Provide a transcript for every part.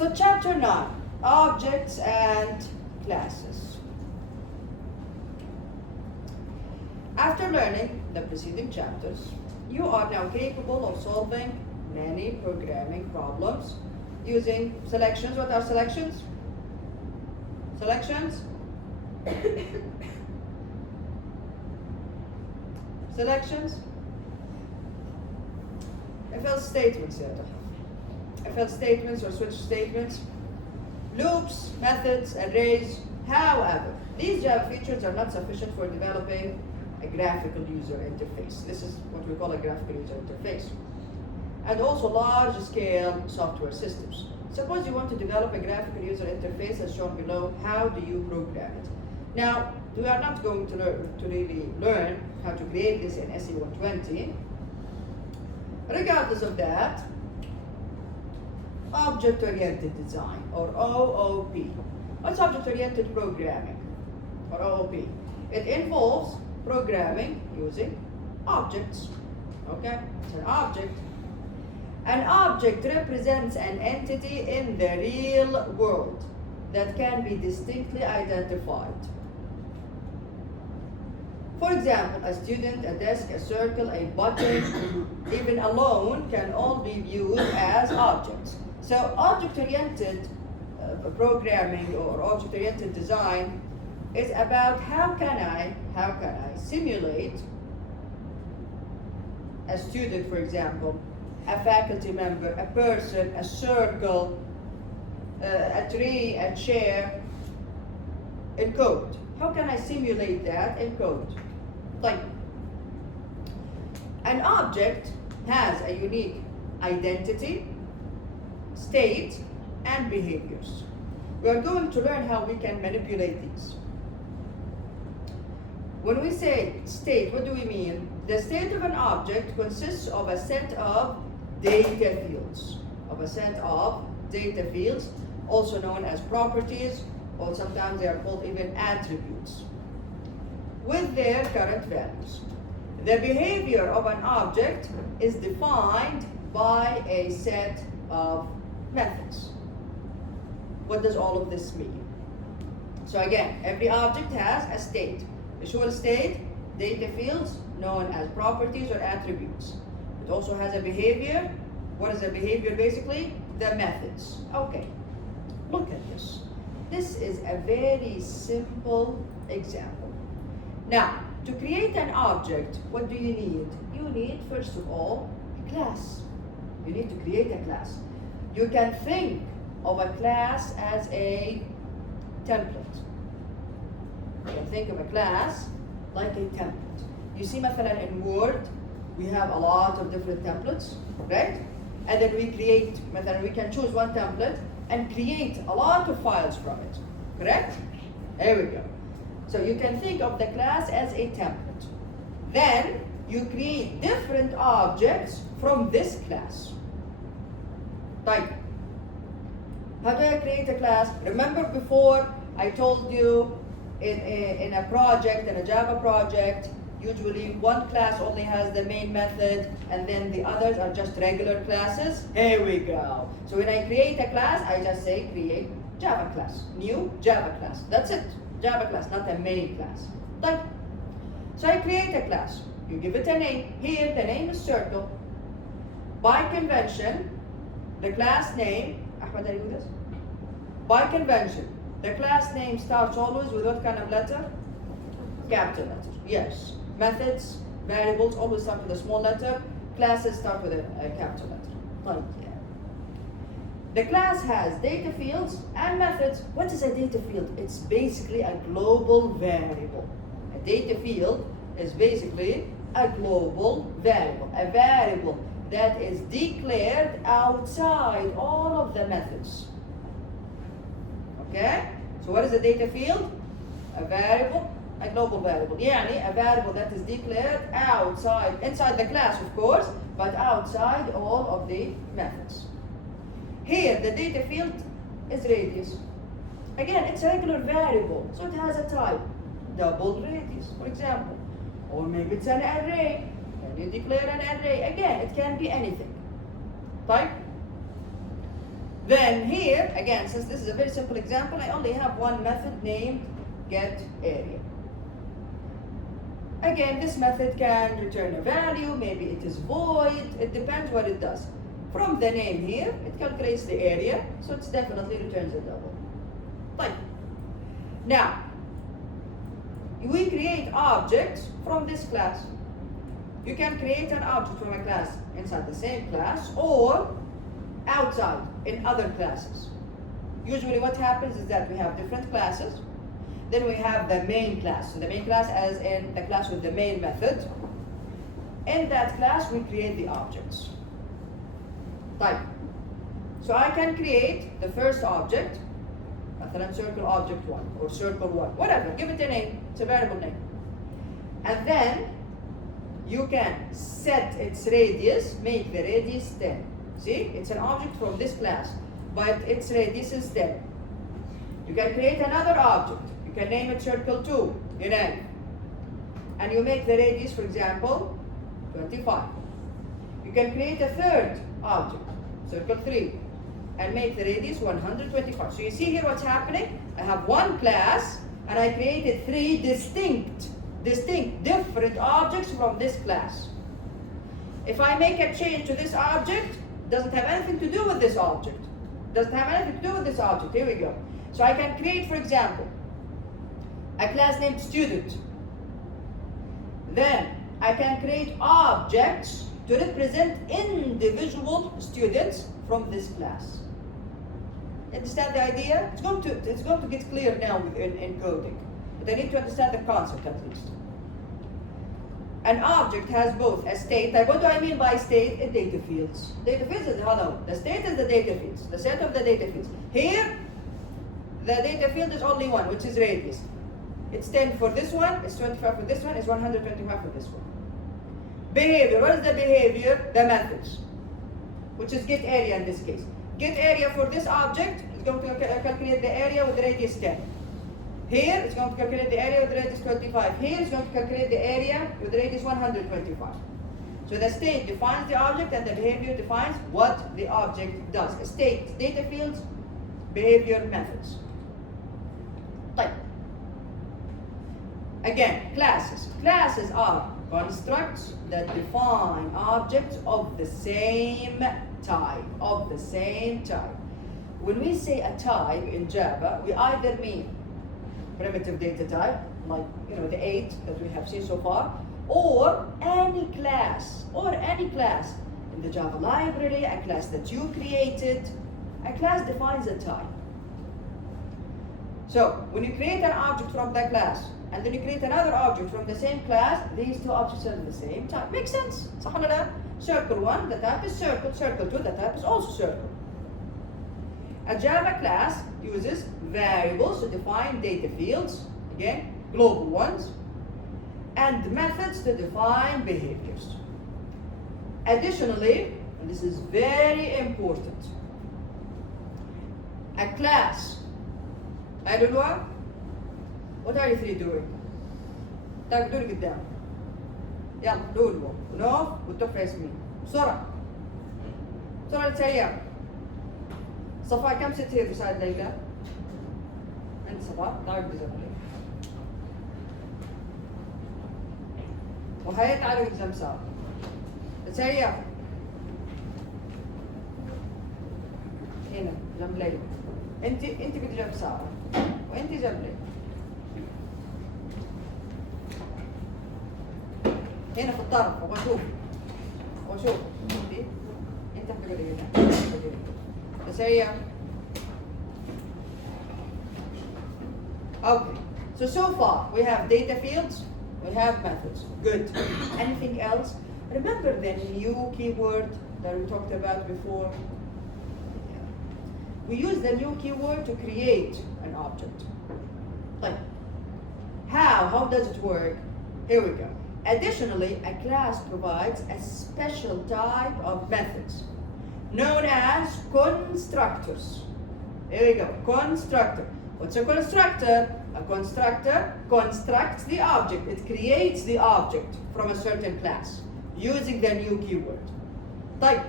So chapter 9, objects and classes. After learning the preceding chapters, you are now capable of solving many programming problems using selections. What are selections? Selections? Selections? If else statements يا ترى. If else statements or switch statements, loops, methods, arrays. However, these Java features are not sufficient for developing a graphical user interface. This is what we call a graphical user interface. And also large-scale software systems. Suppose you want to develop a graphical user interface as shown below. How do you program it? Now, we are not going to really learn how to create this in SE 120. Regardless of that, object-oriented design, or OOP. What's object-oriented programming, or OOP? It involves programming using objects. Okay, it's an object. An object represents an entity in the real world that can be distinctly identified. For example, a student, a desk, a circle, a button, even a loan can all be viewed as objects. So object-oriented programming or object-oriented design is about how can I simulate a student, for example, a faculty member, a person, a circle, a tree, a chair, in code. How can I simulate that in code? Like, an object has a unique identity, state, and behaviors. We are going to learn how we can manipulate these. When we say state, what do we mean? The state of an object consists of a set of data fields, also known as properties, or sometimes they are called even attributes, with their current values. The behavior of an object is defined by a set of methods. What does all of this mean? So again, every object has a state. Visual state, data fields known as properties or attributes. It also has a behavior. What is a behavior basically? The methods. Okay, look at this. This is a very simple example. Now, to create an object, what do you need? You need, first of all, a class. You need to create a class. You can think of a class as a template. You can think of a class like a template. You see, مثلا in Word, we have a lot of different templates, right? And then we create, مثلا we can choose one template and create a lot of files from it, correct? There we go. So you can think of the class as a template. Then you create different objects from this class. Like, how do I create a class? Remember before I told you in a project, in a Java project, usually one class only has the main method and then the others are just regular classes? Here we go. So when I create a class, I just say create Java class, new Java class. That's it, Java class, not a main class. Like, so I create a class. You give it a name. Here the name is circle. By convention, the class name, Ahmed, are you with us? By convention, the class name starts always with what kind of letter? Capital letter, yes. Methods, variables always start with a small letter. Classes start with a capital letter. Like, yeah. The class has data fields and methods. What is a data field? It's basically a global variable. A data field is basically a global variable. A variable that is declared outside all of the methods. Okay? So what is a data field? A variable, a global variable. يعني a variable that is declared outside, inside the class of course, but outside all of the methods. Here the data field is radius. Again, it's a regular variable, so it has a type. Double radius, for example. Or maybe it's an array. Can you declare an array? Again, it can be anything. Type. Then here, again, since this is a very simple example, I only have one method named getArea. Again, this method can return a value, maybe it is void, it depends what it does. From the name here, it calculates the area, so it definitely returns a double. Right. Now, we create objects from this class. You can create an object from a class inside the same class or outside in other classes. Usually what happens is that we have different classes. Then we have the main class. So the main class as in the class with the main method. In that class, we create the objects. Type. So I can create the first object, مثلا circle object 1 or circle 1, whatever, give it a name, it's a variable name. And then you can set its radius, make the radius 10. See, it's an object from this class, but its radius is 10. You can create another object. You can name it circle 2, and you make the radius, for example, 25. You can create a third object, circle 3, and make the radius 125. So you see here what's happening? I have one class, and I created 3 distinct, different objects from this class. If I make a change to this object, it doesn't have anything to do with this object. Doesn't have anything to do with this object. Here we go. So I can create, for example, a class named student. Then I can create objects to represent individual students from this class. Understand the idea? It's going to get clear now in coding, but I need to understand the concept at least. An object has both a state type. What do I mean by state? In data fields. Data fields is hello. The state is the data fields, the set of the data fields. Here, the data field is only one, which is radius. It's 10 for this one, it's 25 for this one, it's 125 for this one. Behavior, what is the behavior? The methods, which is getArea in this case. GetArea for this object is going to calculate the area with the radius 10. Here, it's going to calculate the area with the radius 25. Here, it's going to calculate the area with the radius 125. So the state defines the object and the behavior defines what the object does. A state, data fields, behavior, methods. Type. Again, classes. Classes are constructs that define objects of the same type. When we say a type in Java, we either mean primitive data type, like the 8 that we have seen so far, or any class in the Java library, a class that you created. A class defines a type. So when you create an object from that class, and then you create another object from the same class, these two objects are the same type. Makes sense? صح ولا لا? Circle 1, the type is circle. Circle 2, the type is also circle. A Java class uses variables to define data fields, again, global ones, and methods to define behaviors. Additionally, and this is very important, a class. أيوة. What are you three doing? طيب دول قدام. يلا دول ونوف وتفرس مين. بسرعة. بسرعة سريع. صفاء كم ست هي بساعد ليلى؟ أنت صفاء تعال بزملي. وهي تعالوا بزم ساعة. سريع. هنا جنب ليلى. أنت بدي جنب ساعة. وأنت جنب ليلى. هنا في الطرف واشوف دي انت هتقولي هنا سريع. Okay, so far we have data fields, we have methods. Good. Anything else? Remember the new keyword that we talked about before? We use the new keyword to create an object. Like, how does it work? Here we go. Additionally, a class provides a special type of methods known as constructors. Here we go, constructor. What's a constructor? A constructor constructs the object. It creates the object from a certain class using the new keyword. Type.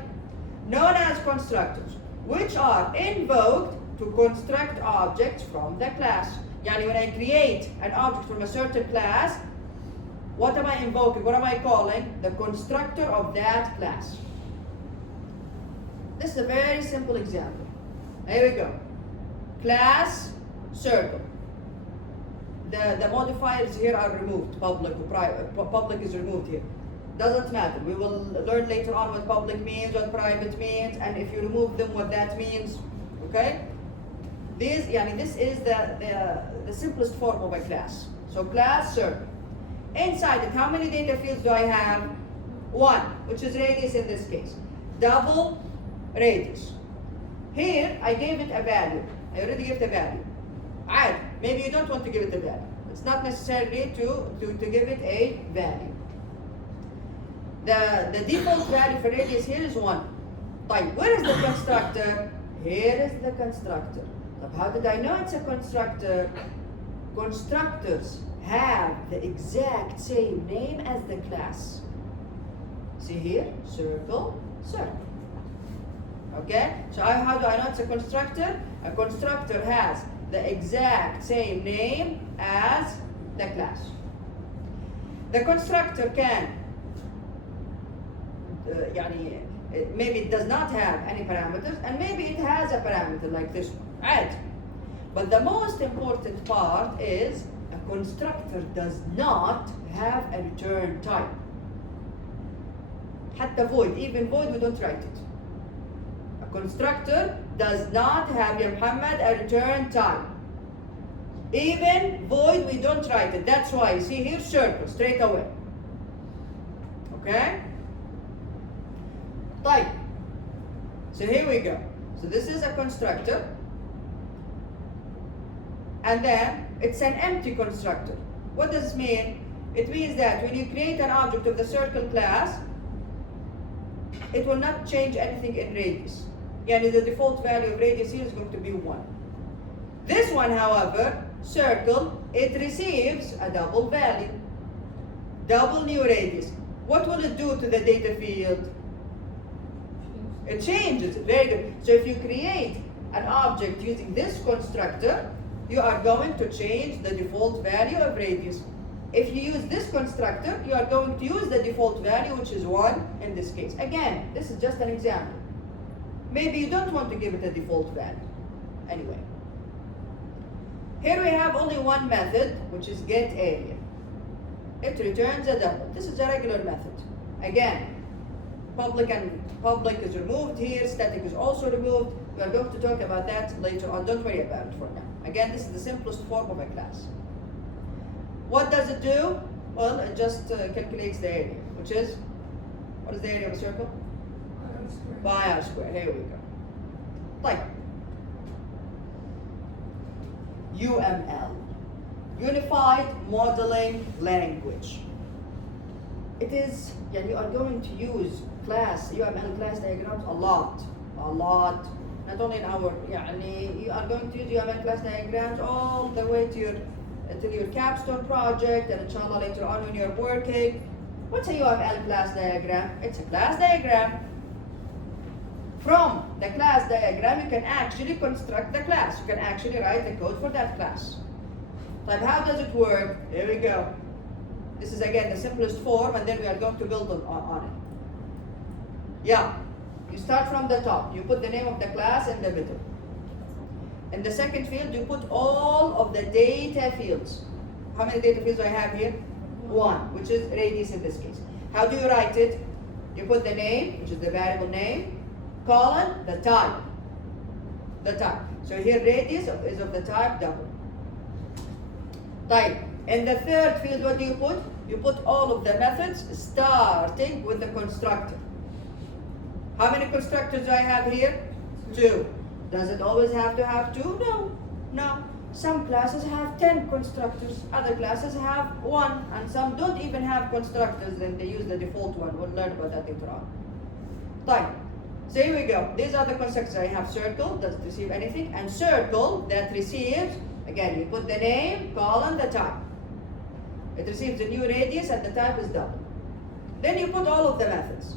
Known as constructors. which are invoked to construct objects from the class. Yani when I create an object from a certain class, what am I invoking? What am I calling? The constructor of that class. This is a very simple example. Here we go. Class circle. The modifiers here are removed. Public or private. Public is removed here. Doesn't matter. We will learn later on what public means, what private means, and if you remove them, what that means. Okay? This is the simplest form of a class. So class circle. Inside it, how many data fields do I have? One, which is radius in this case. Double radius. Here, I gave it a value. I already gave it a value. Add. Maybe you don't want to give it a value. It's not necessarily to give it a value. The default value for radius here is 1. Right, where is the constructor? Here is the constructor. So how did I know it's a constructor? Constructors have the exact same name as the class. See here, circle, circle. Okay, so how do I know it's a constructor? A constructor has the exact same name as the class. The constructor can, maybe it does not have any parameters, and maybe it has a parameter like this one, add. But the most important part is a constructor does not have a return type. حتى void, even void we don't write it. A constructor does not have, ya Muhammad, a return type. Even void we don't write it. That's why you see here circle straight away. Okay? Type. So here we go. So this is a constructor. And then it's an empty constructor. What does this mean? It means that when you create an object of the circle class, it will not change anything in radius. Yani the default value of radius here is going to be 1. This one, however, circle, it receives a double value. Double new radius. What will it do to the data field? It changes. Very good. So if you create an object using this constructor, you are going to change the default value of radius. If you use this constructor, you are going to use the default value, which is 1 in this case. Again, this is just an example. Maybe you don't want to give it a default value. Anyway. Here we have only one method, which is getArea. It returns a double. This is a regular method. Again, public is removed here, static is also removed. We are going to talk about that later on. Don't worry about it for now. Again, this is the simplest form of a class. What does it do? Well, it just calculates the area, which is, what is the area of a circle? Pi r squared. Here we go. Like UML, Unified Modeling Language. It is, you are going to use UML class diagrams a lot. Not only in our, you are going to use UML class diagrams all the way to your capstone project, and inshallah later on when you're working. What's a UML class diagram? It's a class diagram. From the class diagram, you can actually construct the class. You can actually write the code for that class. But how does it work? Here we go. This is again the simplest form, and then we are going to build on it. Yeah. You start from the top. You put the name of the class in the middle. In the second field, you put all of the data fields. How many data fields do I have here? 1, which is radius in this case. How do you write it? You put the name, which is the variable name, colon, the type. So here radius is of the type double. Type. In the third field, what do you put? You put all of the methods starting with the constructor. How many constructors do I have here? 2. Does it always have to have 2? No. Some classes have 10 constructors, other classes have 1, and some don't even have constructors, and they use the default one. We'll learn about that later on. Fine. So here we go. These are the constructors. I have circle, doesn't receive anything, and circle that receives, again, you put the name, colon, the type. It receives a new radius, and the type is double. Then you put all of the methods.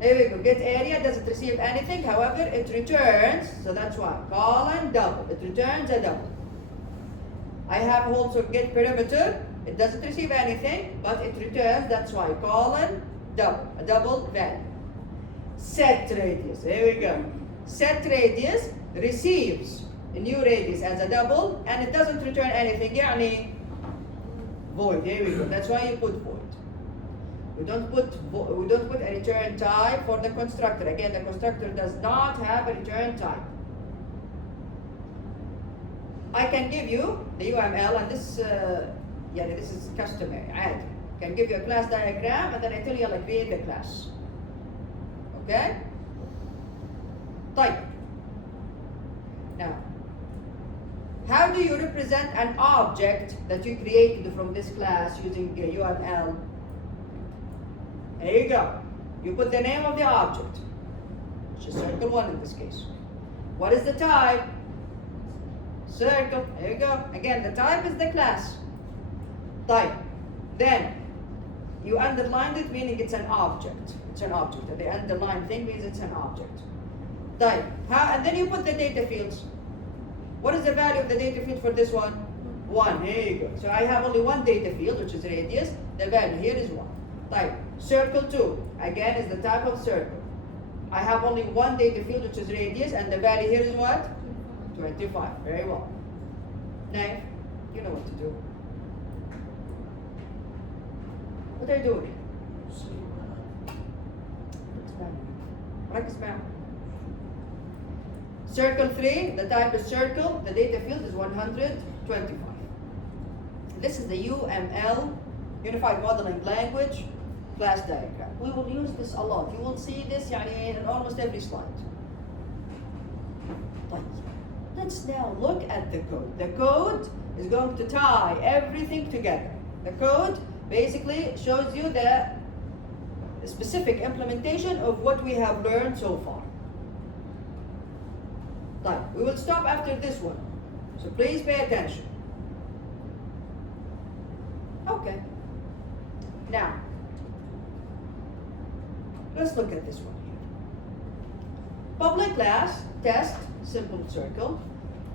Here we go. Get area doesn't receive anything, however, it returns, so that's why. Colon double. It returns a double. I have also get perimeter. It doesn't receive anything, but it returns, that's why. Colon double. A double value. Set radius. Here we go. Set radius receives a new radius as a double, and it doesn't return anything. يعني void. Here we go. That's why you put void. We don't put a return type for the constructor. Again, the constructor does not have a return type. I can give you the UML, and this this is customary. I can give you a class diagram, and then I tell you like create the class. Okay? طيب. Now, how do you represent an object that you created from this class using UML? There you go. You put the name of the object, which is circle 1 in this case. What is the type? Circle. There you go. Again, the type is the class. Type. Then you underlined it, meaning it's an object. It's an object. And the underlined thing means it's an object. Type. And then you put the data fields. What is the value of the data field for this one? 1. Here you go. So I have only one data field, which is radius. The value here is 1. Type. Circle 2. Again, is the type of circle. I have only one data field, which is radius, and the value here is what? 25. Very well. Now, you know what to do. What are you doing? Circle 3, the type is circle, the data field is 125. This is the UML, Unified Modeling Language, class diagram. We will use this a lot. You will see this in almost every slide. Let's now look at the code. The code is going to tie everything together. The code basically shows you the specific implementation of what we have learned so far. We will stop after this one, so please pay attention. Okay. Now, let's look at this one here. Public class, test, simple circle.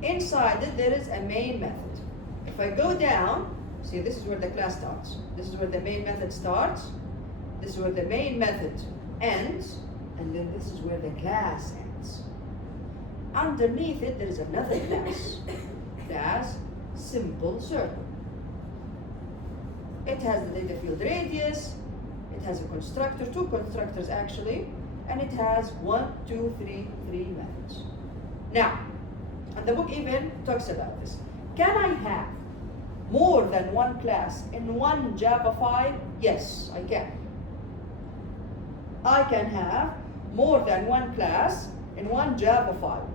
Inside it, there is a main method. If I go down, see, this is where the class starts. This is where the main method starts. This is where the main method ends. And then this is where the class ends. Underneath it, there is another class. Class, simple circle. It has the data field radius. It has a constructor, 2 constructors actually. And it has 1, 2, 3 methods. Now, and the book even talks about this. Can I have more than one class in one Java file? Yes, I can. I can have more than one class in one Java file.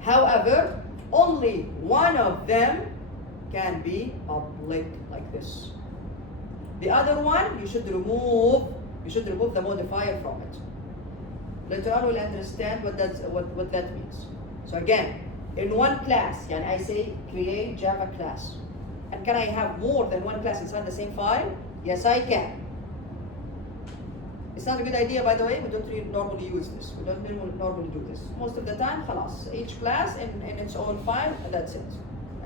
However, only one of them can be public like this. The other one, you should remove the modifier from it. Later on, we'll understand what that means. So again, in one class, can I say create Java class? And can I have more than one class inside the same file? Yes, I can. It's not a good idea, by the way. We don't really normally use this. We don't normally do this. Most of the time, خلاص. Each class in its own file, and that's it.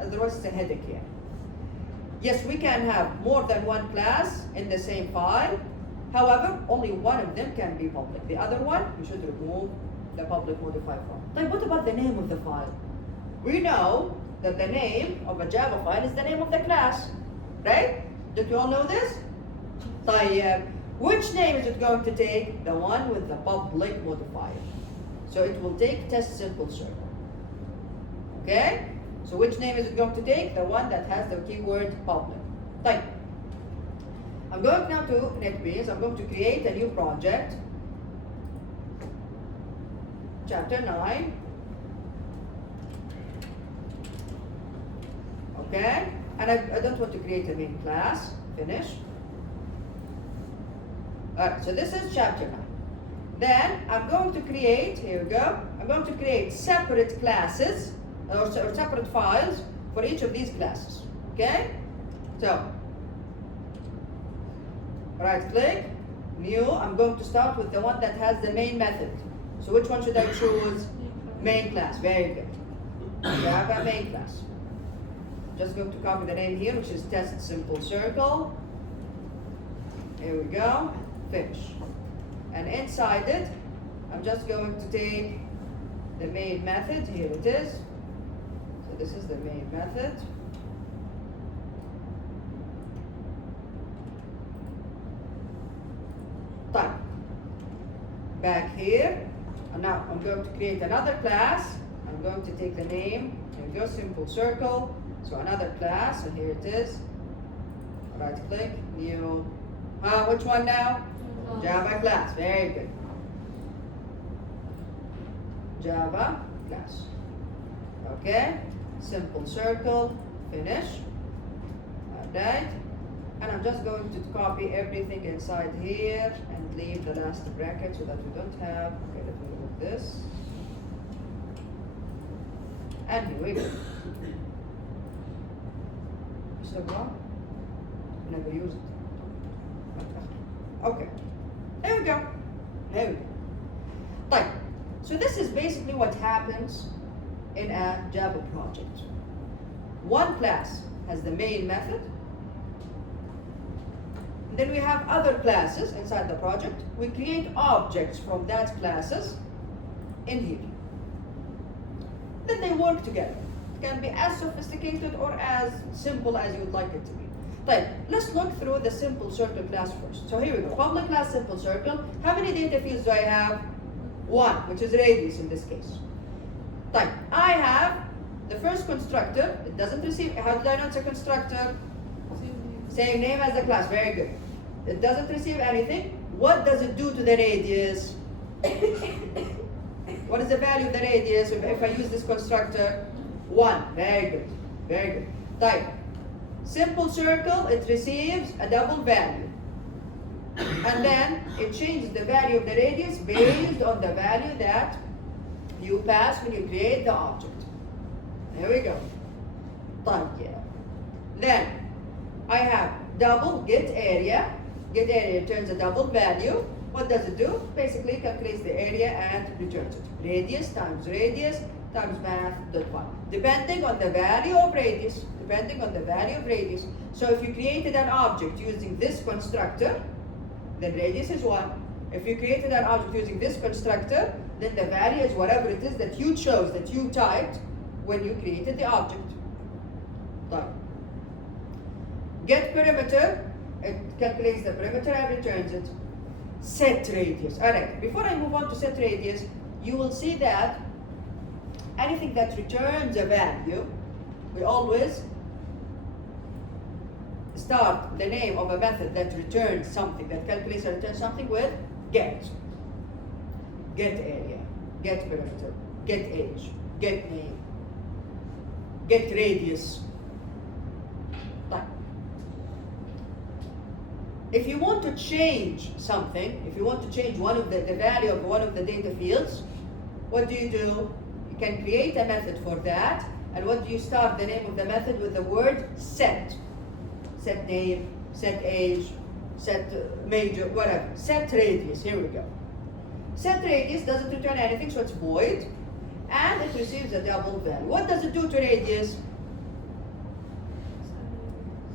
Otherwise, it's a headache here. Yes, we can have more than one class in the same file. However, only one of them can be public. The other one, you should remove the public modifier from. But what about the name of the file? We know that the name of a Java file is the name of the class, right? Don't you all know this? Which name is it going to take? The one with the public modifier. So it will take test simple circle. Okay? So which name is it going to take? The one that has the keyword public. طيب. I'm going now to NetBeans. I'm going to create a new project. Chapter 9. Okay? And I don't want to create a main class. Finish. Alright, so this is chapter 9. Then I'm going to create, here we go, I'm going to create separate classes or separate files for each of these classes. Okay? So, right click, New, I'm going to start with the one that has the main method. So which one should I choose? Main class, very good. Java main class. Just going to copy the name here, which is test simple circle. Here we go, finish. And inside it, I'm just going to take the main method, here it is. So this is the main method. Type. Back here, and now I'm going to create another class. I'm going to take the name, here we go, simple circle. So another class, and here it is. Right click, new. Which one now? Java class, very good. Java class. Okay, simple circle, finish. Alright, and I'm just going to copy everything inside here and leave the last bracket so that we don't have. Okay, let me remove this. And here we go. So what? Never use it. Okay. There we go. There we go. Right. So this is basically what happens in a Java project. One class has the main method. Then we have other classes inside the project. We create objects from that classes in here. Then they work together. It can be as sophisticated or as simple as you would like it to be. Right, let's look through the simple circle class first. So here we go, public class simple circle. How many data fields do I have? One, which is radius in this case. Right, I have the first constructor. It doesn't receive, how did I know it's a constructor? Same name as the class, very good. It doesn't receive anything. What does it do to the radius? What is the value of the radius if I use this constructor? 1, very good, very good. Type. Simple circle, it receives a double value. And then it changes the value of the radius based on the value that you pass when you create the object. There we go. Type, yeah. Then I have double get area. Get area returns a double value. What does it do? Basically calculates the area and returns it. Radius times math.1. Depending on the value of radius. Depending on the value of radius. So if you created an object using this constructor, then radius is 1. If you created an object using this constructor, then the value is whatever it is that you chose, that you typed when you created the object. Type. Get perimeter, it calculates the perimeter and returns it. Set radius. Alright, before I move on to set radius, you will see that anything that returns a value, we always start the name of a method that returns something, that calculates or returns something with get. Get area, get perimeter, get age, get name, get radius. If you want to change something, if you want to change one of the value of one of the data fields, what do? You can create a method for that. And what do you start the name of the method with? The word set. Set name, set age, set major, whatever. Set radius, here we go. Set radius doesn't return anything, so it's void. And it receives a double value. What does it do to radius?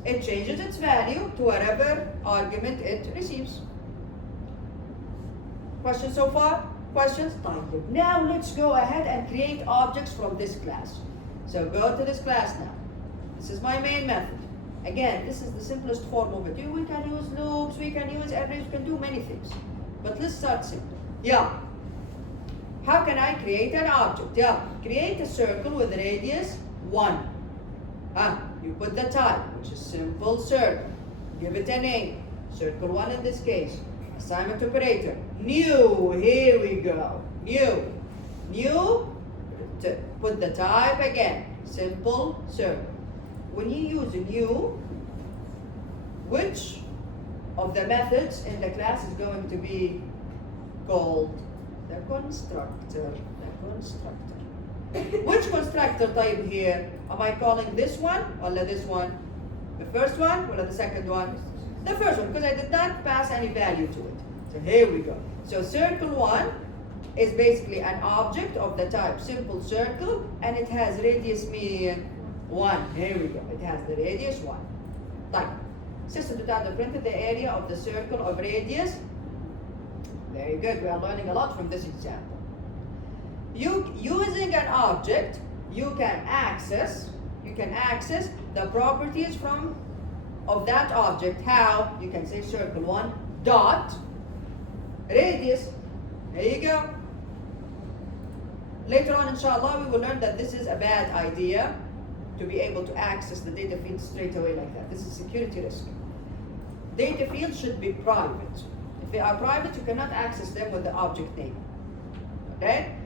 It changes its value to whatever argument it receives. Questions so far? Questions? Now let's go ahead and create objects from this class. So go to this class now. This is my main method. Again, this is the simplest form of it. We can use loops, we can use arrays, we can do many things. But let's start simple. Yeah. How can I create an object? Yeah. Create a circle with radius 1. You put the type, which is simple circle. Give it a name. Circle 1 in this case. Assignment operator. New. Here we go. New. New. Put the type again. Simple circle. When you use new, which of the methods in the class is going to be called the constructor? The constructor. Which constructor type here? Am I calling this one or this one? The first one or the second one? The first one, because I did not pass any value to it. So here we go. So circle 1 is basically an object of the type simple circle, and it has radius mean 1. Here we go. It has the radius 1. طيب. System بتاعنا printed the area of the circle of radius. Very good. We are learning a lot from this example. Using an object, you can access the properties of that object. How? You can say circle 1 dot radius. There you go. Later on, inshallah, we will learn that this is a bad idea to be able to access the data field straight away like that. This is security risk. Data fields should be private. If they are private, you cannot access them with the object name. Okay?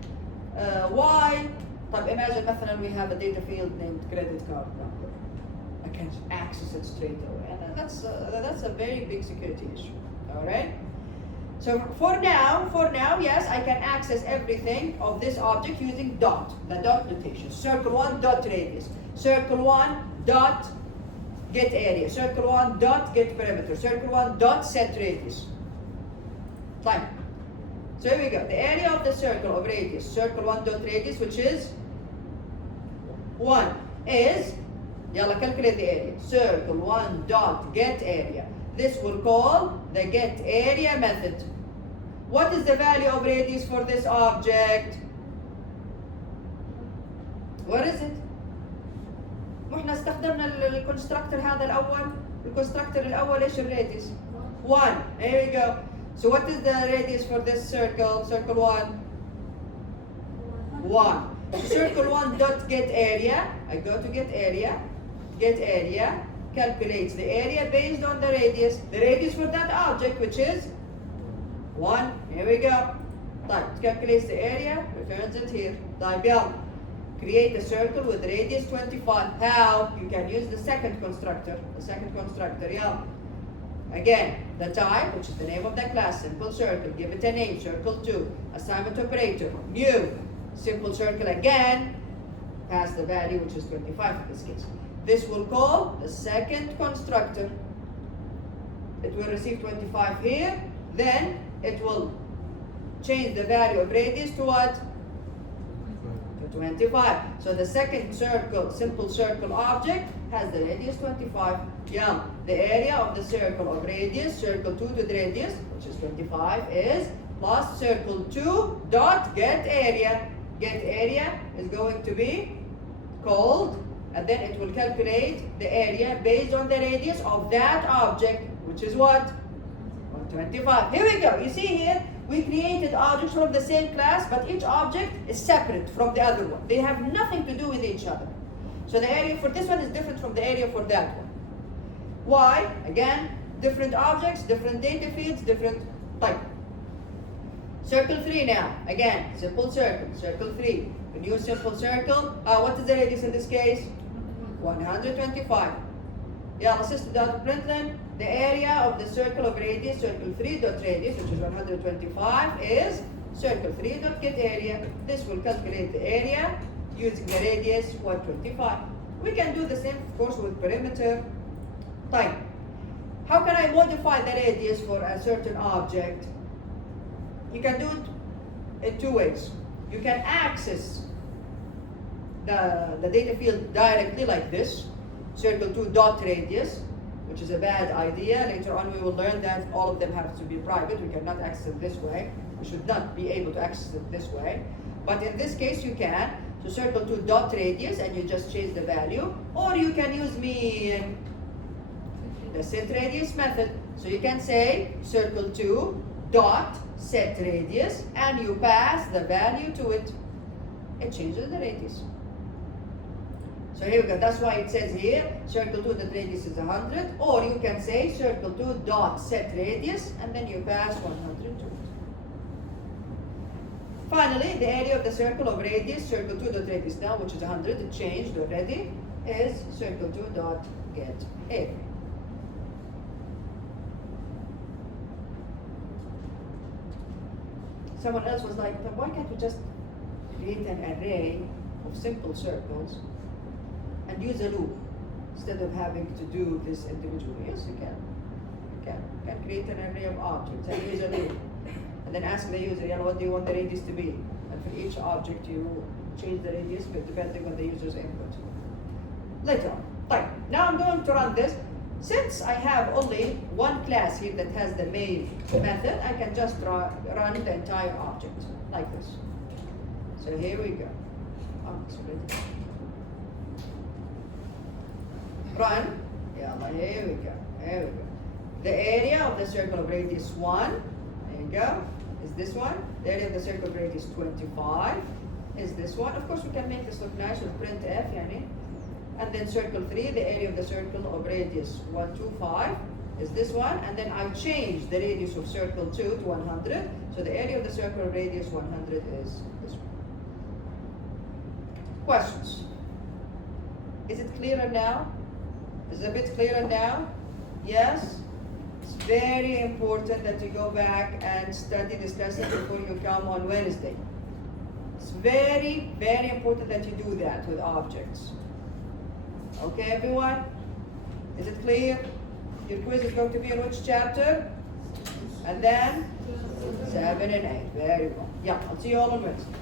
Why? طب imagine مثلا we have a data field named credit card number. I can access it straight away, and that's a very big security issue. All right. So for now, yes, I can access everything of this object using dot, the dot notation. Circle 1 dot radius. Circle 1 dot get area. Circle 1 dot get perimeter. Circle 1 dot set radius. Fine. So here we go. The area of the circle of radius, circle 1 dot radius, which is 1, is, yalla, calculate the area. Circle 1 dot get area. This will call the get area method. What is the value of radius for this object? What is it? احنا استخدمنا الكونستراكتور هذا الأول. الكونستراكتور الأول ايش الراديوس؟ 1. Here we go. So what is the radius for this circle? Circle 1? 1. Circle 1 dot get area. I go to get area. Get area calculates the area based on the radius. The radius for that object, which is 1. Here we go. طيب, it calculates the area, returns it here. طيب, يلا. Create a circle with radius 25. How? You can use the second constructor. The second constructor, yeah. Again, the type, which is the name of the class, simple circle. Give it a name, circle 2. Assignment operator, new. Simple circle again. Pass the value, which is 25 in this case. This will call the second constructor. It will receive 25 here. Then it will change the value of radius to what? To 25. So the second circle, simple circle object has the radius 25. Yeah. The area of the circle of radius, circle 2 to the radius, which is 25, is plus circle 2 dot get area. Get area is going to be called, and then it will calculate the area based on the radius of that object, which is what? 125. Here we go. You see here, we created objects from the same class, but each object is separate from the other one. They have nothing to do with each other. So the area for this one is different from the area for that one. Why? Again, different objects, different data fields, different type. Circle 3 now. Again, simple circle. Circle 3. A new simple circle. What is the radius in this case? 125. Yeah, system.println. The area of the circle of radius, circle 3 dot radius, which is 125, is circle 3 dot get area. This will calculate the area using the radius 125. We can do the same, of course, with perimeter. Type. How can I modify the radius for a certain object? You can do it in 2 ways. You can access the data field directly like this, circle 2 dot radius, which is a bad idea. Later on we will learn that all of them have to be private. We cannot access it this way. We should not be able to access it this way. But in this case you can. So circle 2 dot radius, and you just change the value. Or you can use the set radius method. So you can say circle 2 dot set radius, and you pass the value to it. It changes the radius. So here we go. That's why it says here circle 2 dot radius is 100, or you can say circle 2 dot set radius, and then you pass 100 to it. Finally, the area of the circle of radius, circle 2 dot radius now, which is 100, it changed already, is circle 2 dot get area. Someone else was like, why can't we just create an array of simple circles and use a loop instead of having to do this individually? Yes, you can. You can create an array of objects and use a label. And then ask the user, what do you want the radius to be? And for each object, you change the radius depending on the user's input. Later on. Right. Now I'm going to run this. Since I have only one class here that has the main method, I can just run the entire object like this. So here we go. Run. Yeah, here we go. Here we go. The area of the circle of radius 1, there you go, is this one. The area of the circle of radius 25 is this one. Of course, we can make this look nice with printf, yani. And then circle 3, the area of the circle of radius 125 is this one. And then I change the radius of circle 2 to 100. So the area of the circle of radius 100 is this one. Questions? Is it clearer now? Is it a bit clearer now? Yes? It's very important that you go back and study this lesson before you come on Wednesday. It's very, very important that you do that with objects. Okay, everyone? Is it clear? Your quiz is going to be in which chapter? And then 7 and 8. Very well. Yeah, I'll see you all on Wednesday.